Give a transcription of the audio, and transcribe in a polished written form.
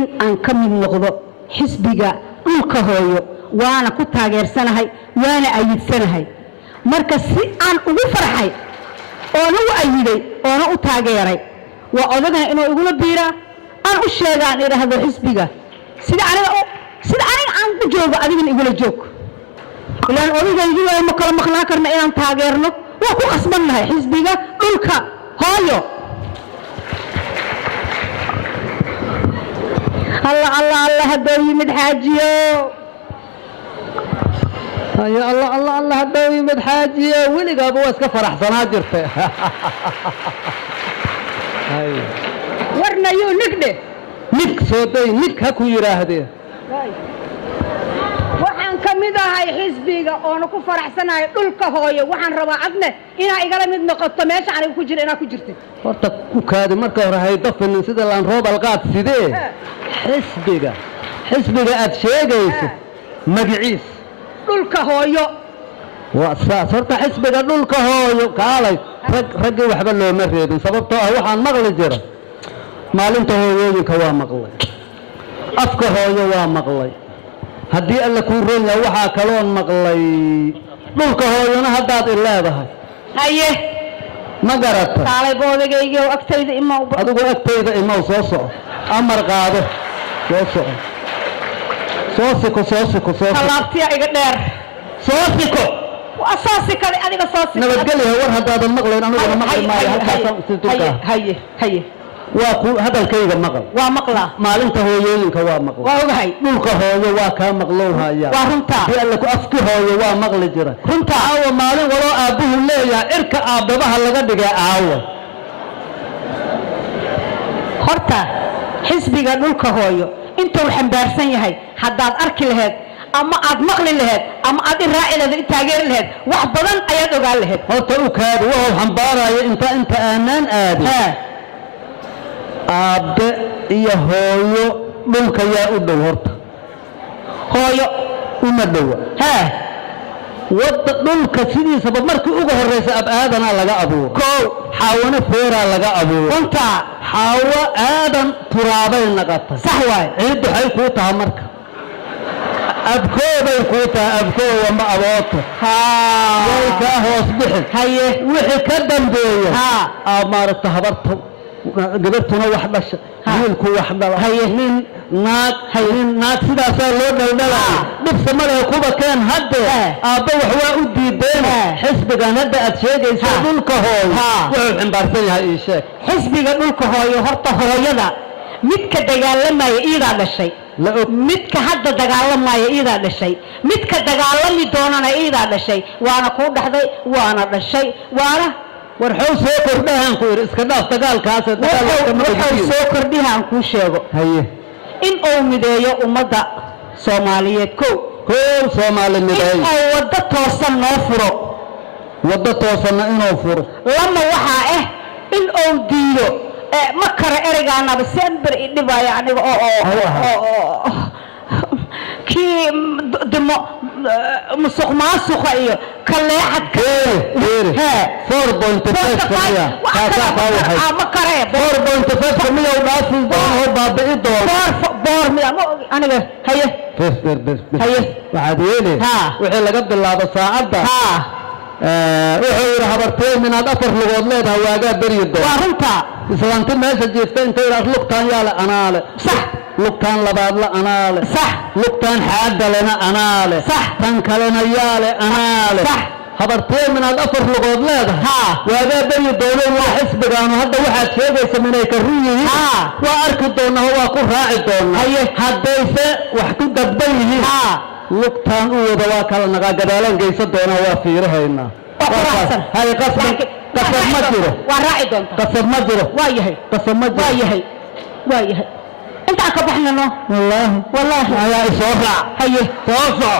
in aan ka mid noqdo xisbiga dhulka hooyo waana ku taageersanahay waana ayidsanahay marka si aan ugu farxay oona u ayiday oona u taageeray waa odagana inuu igula biiraa aan u sheegaan idhaahdo xisbiga sida aniga aan u joogo adigana igula joog ilaan odaygaygi waa ma kala maqnaan karna inaan taageerno waa ku qasbannahay xisbiga dhulka hooyo الله هدوي مد حاجيو يا الله هدوي مد حاجيو ولي قابو اسك فرح سنه جرته هاي ورنا يو نقده نك سودي نك هكو يراهدي waxaan kamid ahay xisbiga oo ku faraxsanahay dhulka hooyo waxaan rabaa adna inaa igala mid noqoto meesha aan ku jiro inaa ku jirtid horta ku kaadi marka hore hay dafin sida laan roob alqaad sidee xisbiga aad sheegayso magaciis dhulka hooyo waa saas horta xisbiga dhulka hooyo kaalay ragga waxba loo ma reebin sababtoo ah waxaan maqli jira maalinta hooyooyinka waa maqlay afka hooyo waa maqlay haddii alla kuu roon yahay waxaa kaloon maqlay dhulka hooyona haddaad i leedahay haye ma garata kaalay boodagayga agtayda imaw adigu agtayda imaw soo soco amar qaado soo siko talaabtiya iga dheer soo siko asaasikada adiga soo siko nabadgelyo war haddaadan maqlayn aniguna maqli maayo halkaas haye waa ku hadalkayga maqal waa maqlaa maalinta hooyooyinka waa maqla waa ogahay dhulka hooyo waa kaa maqlow haya waa runta si alla ku afki hooyo waa maqli jira runta aawa maalin waloo aabbuhu leeyahay cirka aabbabaha laga dhigay aawa horta xisbiga dhulka hooyo intuu xambaarsan yahay haddaad arki lahayd ama aad maqli lahayd ama aad iraaci lahayd taageeri lahayd wax badan ayaad ogaan lahayd horta u kaadi wuxuu xambaaraya inta aanaan aadin aabbe iyo hooyo dhulka yaa u dhow horta hooyo uma dhowa wadda dhulka sidiisaba markii ugu horreysa ab aadanaa laga abuuro koow xaawana feeraa laga abuuro runta xaawo aadan turaabay naqata sax waay ciid waxay kuu taha marka abkoobay kuu taha abkoowa ma abooto way kaa hoos bixin haye wixii ka dambeeya maaragta habarta gabartuna wax dhasha wiilku wax dhala nin naag sidaasaa loo dhaldhalaya dhibsa ma lehe kuba keen hadde aabba wax waa u diideen xisbigan hadda aad sheegaysa dhulka hooyo wuxuu ximbaarsan yahay ii sheeg xisbiga dhulka hooyo horta hooyada midka dagaalamaya iidaa dhashay midka hadda dagaalamaya iidaa dhashay midka dagaalami doonana iidaa dhashay waana kuu dhaxday waana dhashay waana warxow soo kordhahaan ku yiri iska dhaaf dagaalkaas wuxuu soo kordhihaan kuu sheego haye in uu mideeyo ummadda Soomaaliyeed kow Soomaali mideeyo in uu waddo toosan noo furo waddo toosanna inuu furo lama waxaa in uu diido ma kara ereygaanaba sember idhibaya aniga oo kii dimo musuq maasuqa iyo kaleexadka 4.5 ma kare 4.5 milyan dhaafin oo baabi'i doono boor miya aniga haye waxaad yeeli wixii laga bilaabo saacadda wuxuu yiri habartay minaad afar lugood leedahay waagaa bariyo doon waa runta islaanti meesha jiifta intay lugtaan yaala anaale sax lugtaan labaad la anaale sax lugtaan xaadda lena anaale sax tan kalena yaale anaale sax habartay minaad afar lugood leedahay waagaa bariyo doon waa xisbigaanu hadda waxaad sheegaysa minay ka riyihiin waa arki doonaa waa ku raaci doonaa haddayse wax ku dadban yihiin lugtaan u wada waa kala nagaa gadaalaan geysa doonaa waa fiirahaynaa hay qasab ma jiro waa raaci doontaa qasab ma jiro waa yahay qasab ma jiro waa yahay inta ka baxnano wallaahi ayaa isoo raac haye soo soco